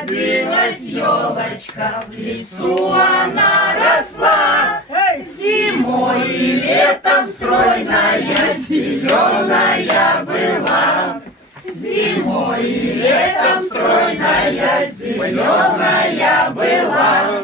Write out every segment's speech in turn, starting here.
Родилась елочка, в лесу она росла. Зимой и летом стройная, зеленая была. Зимой и летом стройная, зеленая была.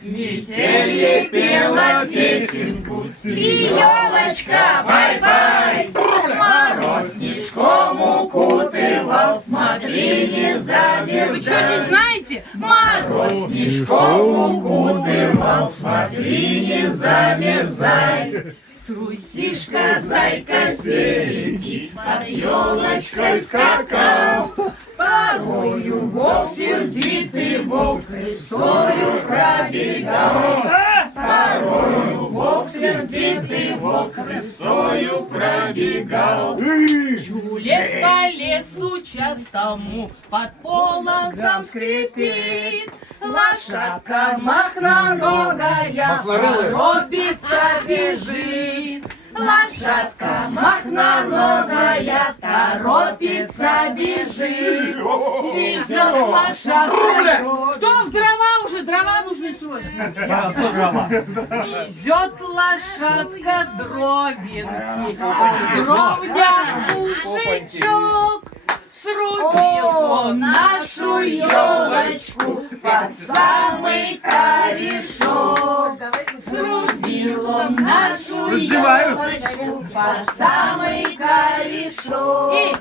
Метель ей пела песенку, спи, елочка, бай-бай. Мороз снежком укутывал, смотри, не замерзай. Вы что, не знаете? Мороз снежком укутывал, смотри, не замерзай. Трусишка, зайка серенький, под елочкой скакал. Порою волк сердитый, волк рысою пробегал. Порою волк сердитый, волк рысою пробегал. Чулес по лесу частому под полозом скрипит. Лошадка махноногая торопится, бежит. Лошадка махноногая торопится, бежит. Везет лошадка. Кто в дрова уже? Дрова нужны срочно. Везет лошадка дровинки. Дровня мужичок. Срубил он нашу елочку под самый корешок. Срубил он нашу елочку под самый корешок. И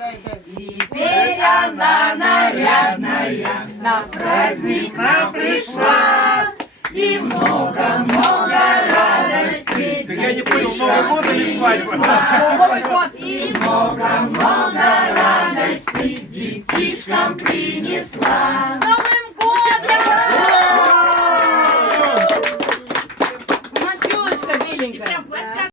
теперь она нарядная на праздник нам пришла. И много-много радости. Я не понял, Новый год или свадьба? Новый год. И много-много радости детишкам принесла. С Новым годом! У нас елочка беленькая.